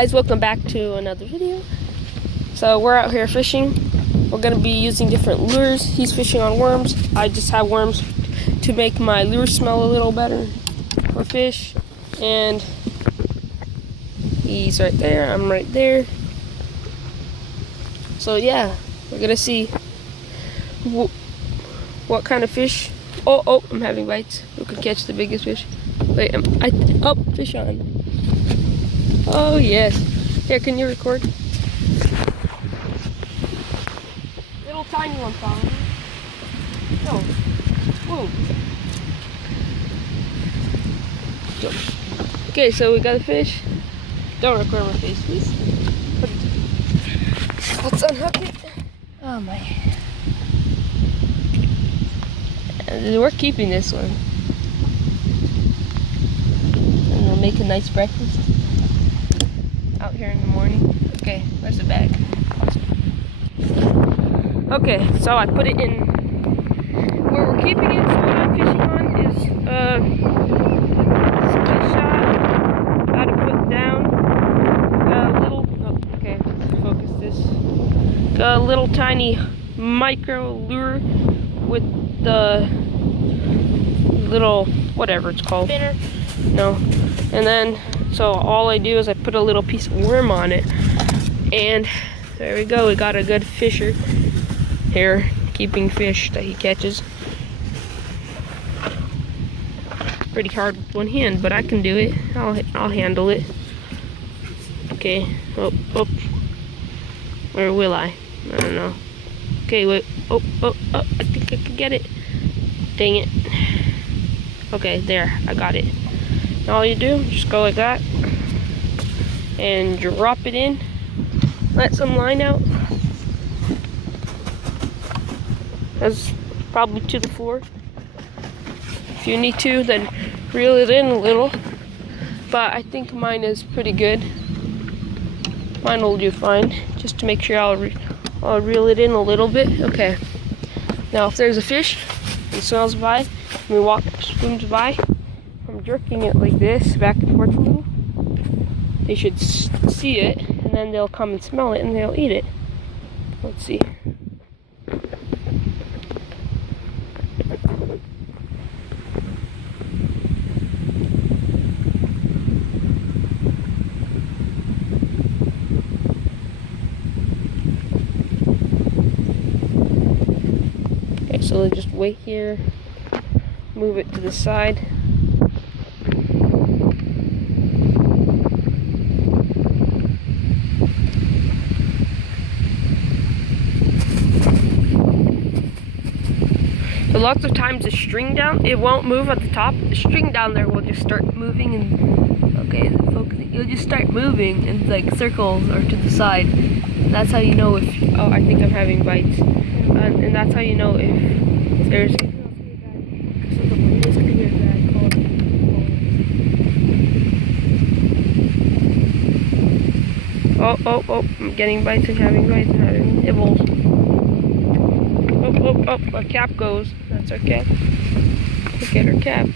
guys, welcome back to another video. So we're out here fishing. We're going to be using different lures. He's fishing on worms. I just have worms to make my lure smell a little better for fish. And he's right there, I'm right there. So yeah, we're going to see what kind of fish. Oh, I'm having bites. Who can catch the biggest fish? Wait, fish on. Oh yes. Here, can you record? Little tiny one following. No. Whoa. Okay, so we got a fish. Don't record my face, please. Let's unhook it. Oh my. And we're keeping this one. And we'll make a nice breakfast out here in the morning. Okay, where's the bag? Okay, so I put it in where we're keeping it. So what I'm fishing on is split shot, about a foot down. Got a little, okay, let's focus this. Got a little tiny micro lure with the little, whatever it's called. Spinner. No. And then, so all I do is I put a little piece of worm on it. And there we go, we got a good fisher here, keeping fish that he catches. Pretty hard with one hand, but I can do it. I'll handle it. Okay, oh. Where will I? I don't know. Okay, wait, oh, I think I can get it. Dang it. Okay, there, I got it. All you do, just go like that and drop it in, let some line out. That's probably to the floor. If you need to, then reel it in a little, but I think mine is pretty good. Mine will do fine. Just to make sure, I'll reel it in a little bit. Okay, now if there's a fish and smells by, swims by, I'm jerking it like this, back and forth a little. They should see it, and then they'll come and smell it, and they'll eat it. Let's see. Okay, so they just wait here, move it to the side. So lots of times the string down, it won't move at the top. The string down there will just start moving, and okay, focusing. It'll just start moving in like circles or to the side. And that's how you know if. Oh, I think I'm having bites, and that's how you know if there's. Oh! I'm getting bites and having bites and having nibbles. Oh, our cap goes. That's our cap. Look at our cap.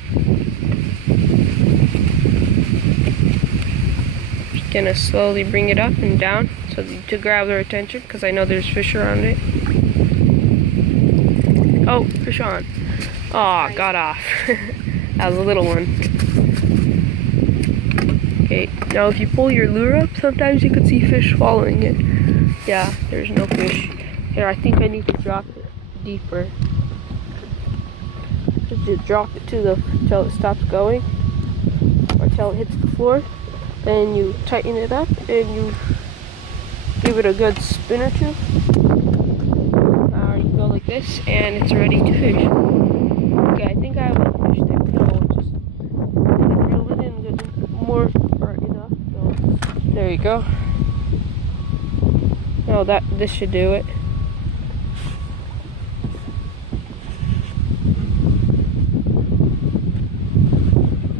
Just gonna slowly bring it up and down to grab their attention, because I know there's fish around it. Oh, fish on. Oh, got off. That was a little one. Okay, now if you pull your lure up, sometimes you can see fish following it. Yeah, there's no fish. Here, I think I need to drop it deeper. Just drop it till it stops going, or till it hits the floor. Then you tighten it up and you give it a good spin or two. You go like this, and it's ready to fish. Okay, I think I have a fish there. No, just reel it in good, more or enough. So there you go. No, this should do it.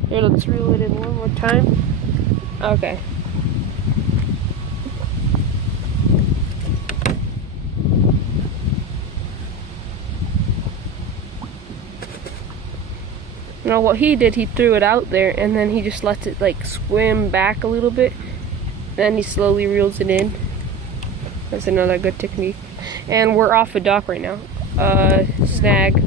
Here, let's reel it in one more time. Okay. Now what he did, he threw it out there and then he just lets it like swim back a little bit Then he slowly reels it in. That's another good technique. And we're off a dock right now. Snag.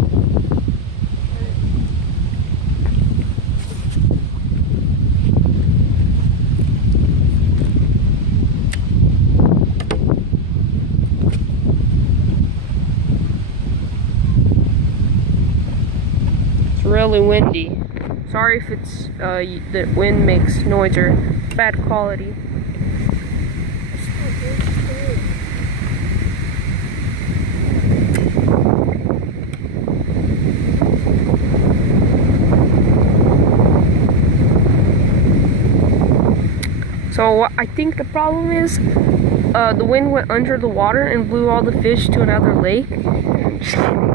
It's really windy. Sorry if it's the wind makes noise or bad quality. So I think the problem is the wind went under the water and blew all the fish to another lake. Just kidding.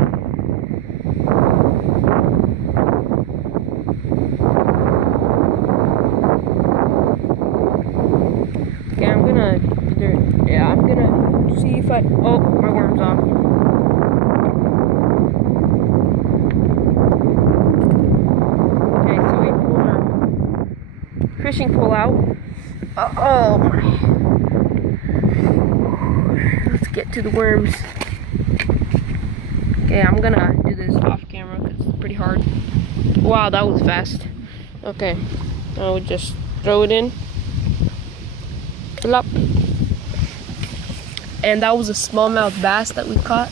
Okay, I'm gonna see if I, oh, my worm's off. Okay, so we pulled our fishing pole out. Oh my. Let's get to the worms. Okay, I'm gonna do this off camera because it's pretty hard. Wow, that was fast. Okay, I would just throw it in. Plop. And that was a smallmouth bass that we caught.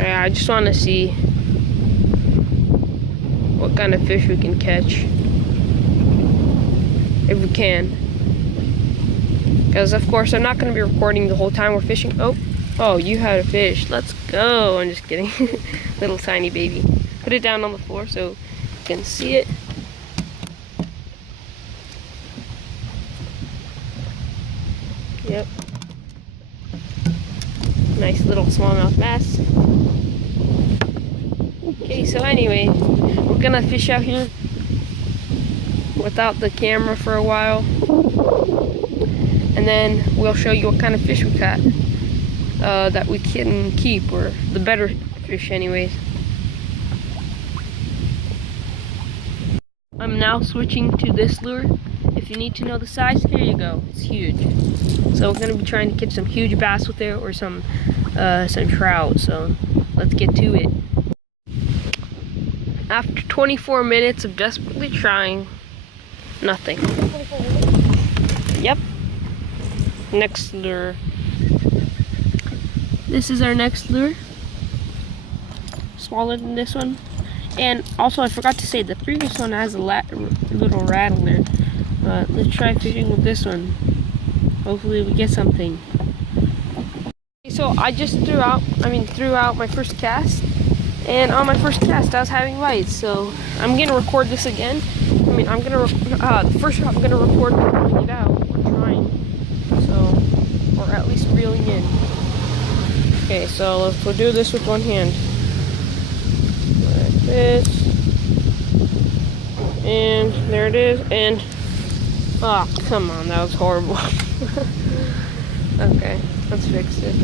I just want to see what kind of fish we can catch, if we can. Because of course I'm not going to be recording the whole time we're fishing. Oh, you had a fish. Let's go. I'm just kidding. Little tiny baby. Put it down on the floor so you can see it. Yep. Nice little smallmouth bass. Okay, so anyway, we're gonna fish out here without the camera for a while, and then we'll show you what kind of fish we caught that we can keep, or the better fish anyways. I'm now switching to this lure. If you need to know the size, here you go. It's huge. So we're gonna be trying to catch some huge bass with it, or some trout. So let's get to it. After 24 minutes of desperately trying, nothing. Yep. Next lure. This is our next lure. Smaller than this one. And also, I forgot to say, the previous one has a little rattler. But let's try fishing with this one. Hopefully we get something. So I just threw out my first cast. And on my first cast, I was having bites, so I'm gonna record this again. The first shot I'm gonna record pulling it out, or trying, or at least reeling in. Okay, so we'll do this with one hand, like this, and there it is. And oh, come on, that was horrible. Okay, let's fix it.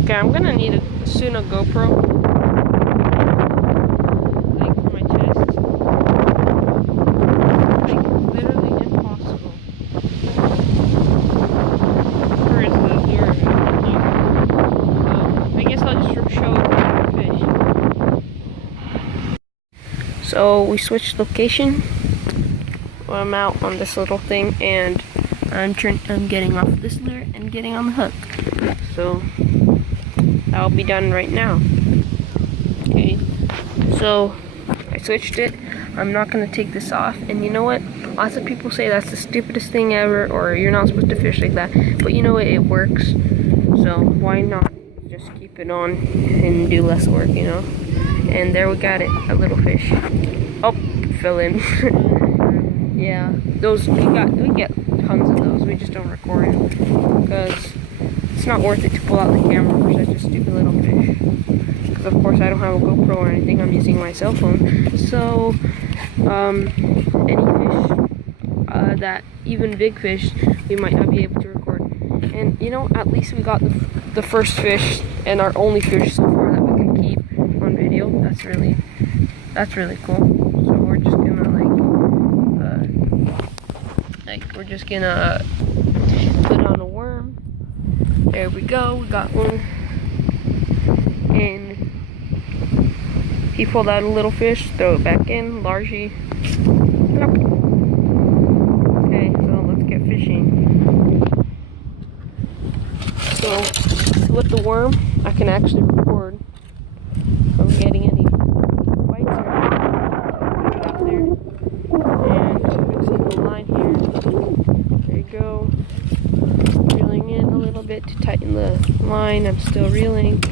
Okay, I'm gonna need soon a GoPro, like for my chest. Like literally impossible. Where is the lure? I guess I'll just show the fish. So we switched location. Well, I'm out on this little thing, and I'm getting off this lure and getting on the hook. So that'll be done right now. Okay, so I switched it. I'm not gonna take this off, and you know what? Lots of people say that's the stupidest thing ever, or you're not supposed to fish like that. But you know what? It works. So why not just keep it on and do less work, you know? And there we got it, a little fish. Oh, fell in. Yeah, those we get tons of those. We just don't record them because it's not worth it to pull out the camera for such a stupid little fish. Because of course I don't have a GoPro or anything. I'm using my cell phone. So any fish that even big fish we might not be able to record. And you know, at least we got the first fish and our only fish so far that we can keep on video. That's really cool. So we're just gonna we're just gonna put on a worm. There we go, we got one. And he pulled out a little fish, throw it back in, largy. Okay, so let's get fishing. So with the worm, I can actually record if I'm getting any bites here. Put it out there. And fixing the line here. There you go. Reeling in a little bit to tighten the line. I'm still reeling.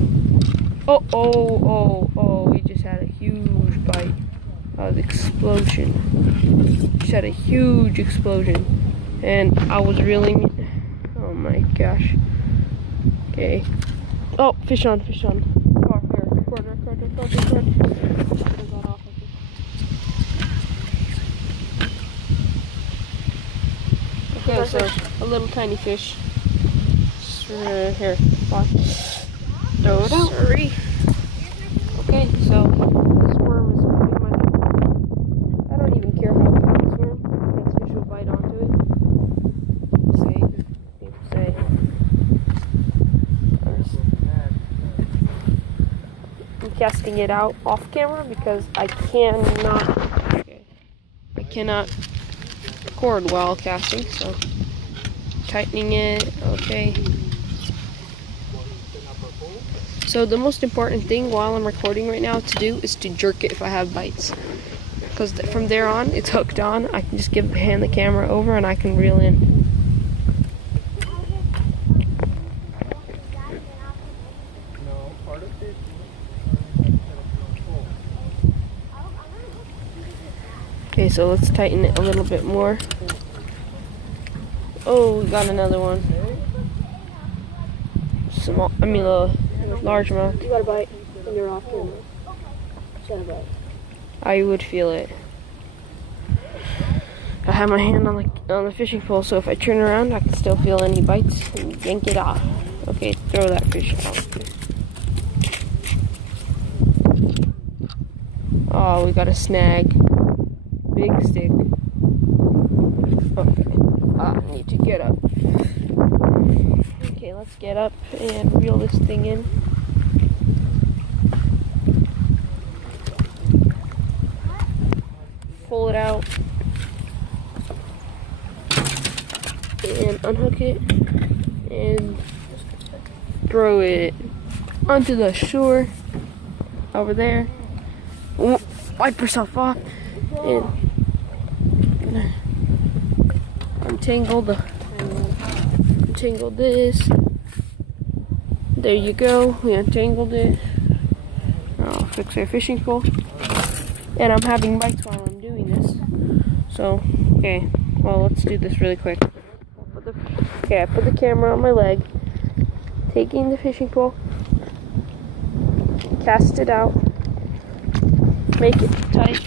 Oh, we just had a huge bite. Explosion. Just had a huge explosion. And I was reeling. Oh my gosh. Okay. Oh, fish on. Oh, here, record. Okay, so a little tiny fish. Here, throw it out. Sorry. Okay, so this worm is pretty much. I don't even care how big this worm. This fish will bite onto it. People say. I'm casting it out off camera because I cannot record while casting. So tightening it. Okay. So the most important thing while I'm recording right now to do is to jerk it if I have bites. Because from there on, it's hooked on. I can just hand the camera over and I can reel in. Okay, so let's tighten it a little bit more. Oh, we got another one. Largemouth. You got a bite and you're off camera. Got a bite. I would feel it. I have my hand on the fishing pole, so if I turn around, I can still feel any bites and yank it off. Okay, throw that fish out. Oh, we got a snag. Big stick. Okay. I need to get up. Okay, let's get up and reel this thing in. Pull it out. And unhook it. And throw it onto the shore. Over there. Wipe yourself off. And untangle this. There you go. We untangled it. I'll fix our fishing pole. And I'm having bites while I'm doing this. So, okay. Well, let's do this really quick. I put the camera on my leg. Taking the fishing pole. Cast it out. Make it tight.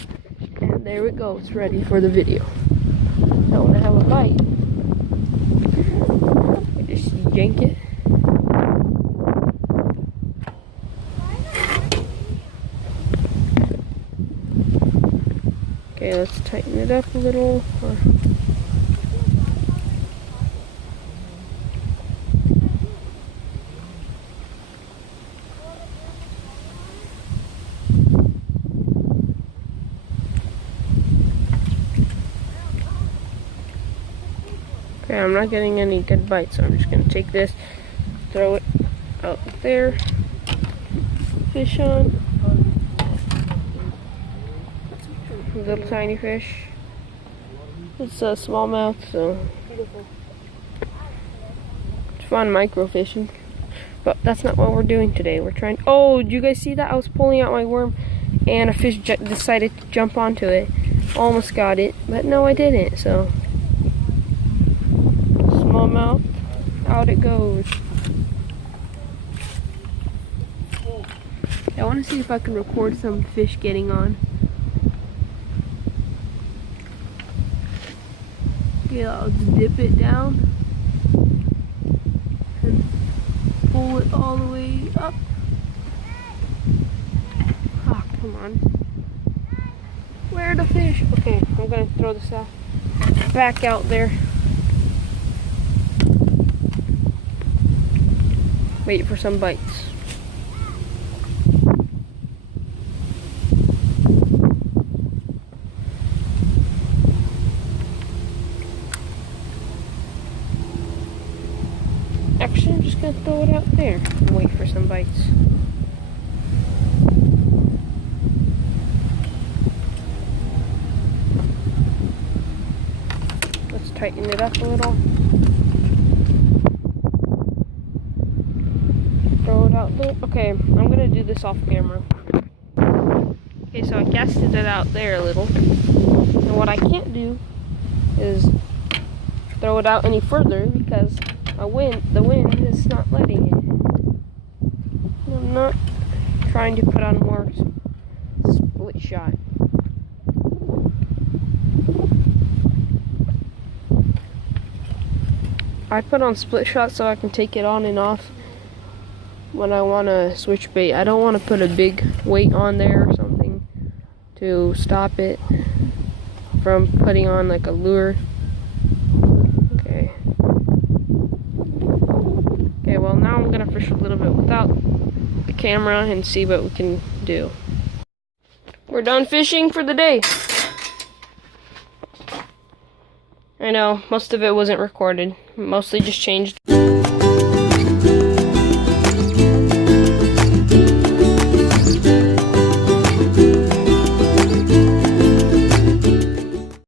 And there we go. It's ready for the video. Now when I have a bite, I just yank it. Okay, let's tighten it up a little. Okay, I'm not getting any good bites, so I'm just gonna take this, throw it out there, fish on. Little tiny fish. It's a smallmouth, so it's fun micro fishing. But that's not what we're doing today. We're trying. Oh, did you guys see that? I was pulling out my worm, and a fish decided to jump onto it. Almost got it, but no, I didn't. So smallmouth, out it goes. I want to see if I can record some fish getting on. Okay, I'll just dip it down and pull it all the way up. Ah, come on. Where are the fish? Okay, I'm gonna throw this out back out there. Wait for some bites. Actually, I'm just gonna throw it out there and wait for some bites. Let's tighten it up a little. Throw it out there. Okay, I'm gonna do this off camera. Okay, so I casted it out there a little. And what I can't do is throw it out any further because the wind is not letting it. I'm not trying to put on more split shot. I put on split shot so I can take it on and off when I want to switch bait. I don't want to put a big weight on there or something to stop it from putting on like a lure. Okay. Okay, well now I'm gonna fish a little bit without the camera and see what we can do. We're done fishing for the day. I know, most of it wasn't recorded. Mostly just changed.